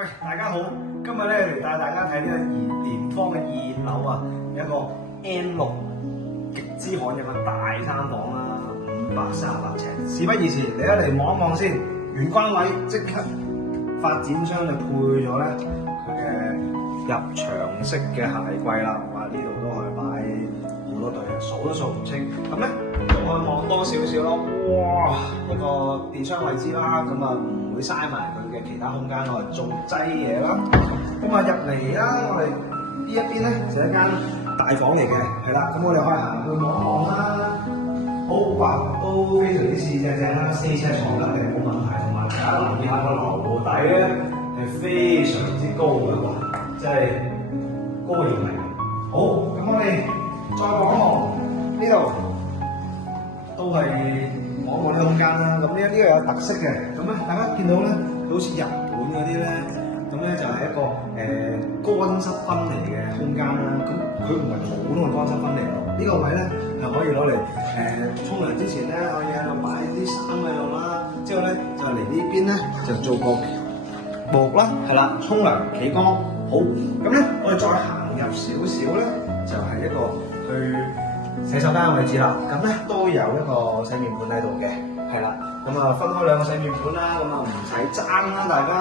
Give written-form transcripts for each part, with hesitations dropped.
喂，大家好，今日咧嚟帶大家睇呢個蓮芳嘅2樓啊，一個 N6極之罕有嘅大3房啦，538尺。事不宜遲，你一嚟望一望先，玄關位即刻發展商就配咗咧佢嘅入牆式嘅鞋櫃啦，哇！呢度都可以擺好多對嘅，數都數唔清。咁咧仲可以望多少少咯，哇！一個電窗位置啦，咁啊唔會嘥埋佢嘅其他空間攞嚟做擠嘢啦。咁啊入嚟啦，我哋呢一邊咧就一間大房嚟嘅，係啦。咁我哋可以行去望一望啦。好，哇，都非常之四正正啦，4尺床一定冇問題。同埋大家留意下個樓底咧係非常之高嘅喎，即係高嘅型嚟。好，咁我哋再望一望呢度，都係望一望呢個空間啦。咁呢個有特色嘅，咁咧大家見到咧，好似日本嗰啲咧，咁咧就係一個乾濕分離嘅空間啦。咁佢唔係普通嘅乾濕分離咯，呢個位咧係可以攞嚟沖涼之前咧可以喺度擺啲衫喺度啦。之後咧就嚟呢邊咧就做個沐浴啦，係啦，沖涼企缸。好，咁咧我哋再行入少少咧，就係一個去洗手間嘅位置啦。咁咧都有一個洗面盆喺度嘅，係啦。咁啊分開2個洗面盆啦，咁啊唔使爭啦，大家。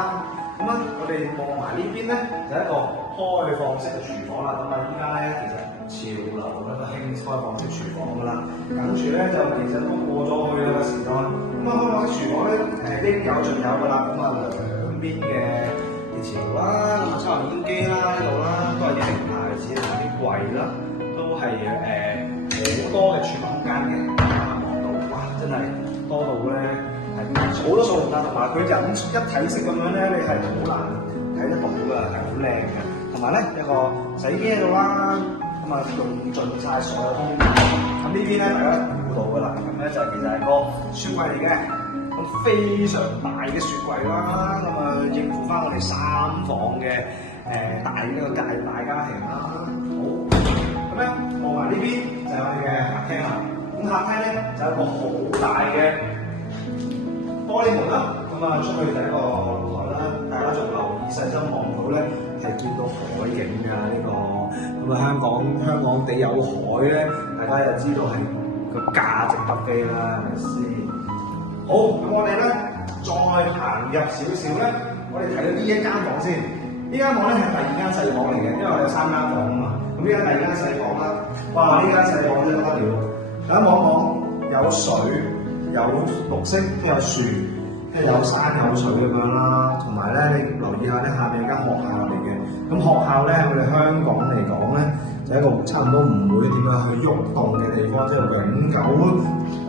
咁啊我哋望埋呢邊咧，就一個開放式嘅廚房啦。咁啊依家咧其實潮流咧都興開放式廚房噶啦。跟住咧就其實都過咗去啦個時代。咁啊開放式廚房咧應有盡有噶啦。咁啊兩邊嘅熱潮啦，咁啊抽油煙機啦呢度啦，都係啲名牌子同埋啲櫃啦，都係好多嘅儲物空間嘅。望到哇，真係多到咧係數都數唔得，同埋佢人一體式咁樣咧，你係好難睇得到㗎，係好靚嘅。同埋咧有個洗衣機喺度啦，咁啊用盡晒所有空間。咁呢邊咧大家估到㗎啦，咁咧就其實係個雪櫃嚟嘅。咁非常大嘅雪櫃啦，咁啊應付翻我哋3房嘅大呢個大家庭啦。好，咁咧望埋呢邊就係我哋嘅客廳啦。咁客廳咧就有一個好大嘅玻璃門啦，咁啊出去就係一個露台啦。大家仲留意細心望到咧，係見到海景㗎呢個。咁啊香港地有海咧，大家就知道係個價值不菲啦，係咪先？好，咁我哋咧再行入少少咧，我哋睇到呢一間房先。呢間房咧係第2間細房嚟嘅，因為我哋有3間房啊嘛。咁呢間第2間細房啦，哇！呢間細房真係不得了。大家望一望，有水，有綠色，都有樹，即係有山有水咁樣啦。同埋咧，你留意下咧，下面有間學校嚟嘅。咁學校咧，我哋香港嚟講咧，就係一個差唔多唔會點樣去喐動嘅地方，即係永久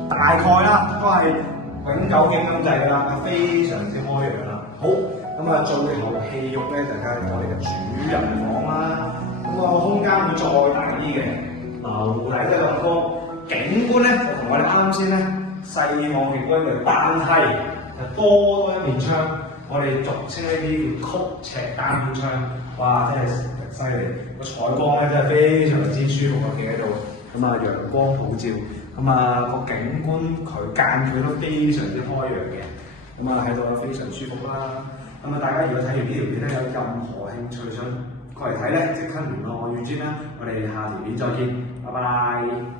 大概啦，都係永久景咁滯㗎啦，非常之開揚啦。好，咁啊最後戲肉咧就係我哋嘅主人房啦。咁個空間會再大啲嘅，樓底都有個景觀咧，就同我哋啱先咧細望景觀嘅，但係就多一面窗，我哋俗稱呢啲叫曲尺單邊窗。哇！真係犀利，個採光咧真係非常之舒服啊！企喺度，咁啊陽光普照。咁啊個景觀間距都非常之開揚嘅，咁啊喺度非常舒服啦。咁啊大家如果睇完呢條片咧有任何興趣想過嚟睇咧，即刻聯絡我預專啦。我哋下條片再見，拜拜。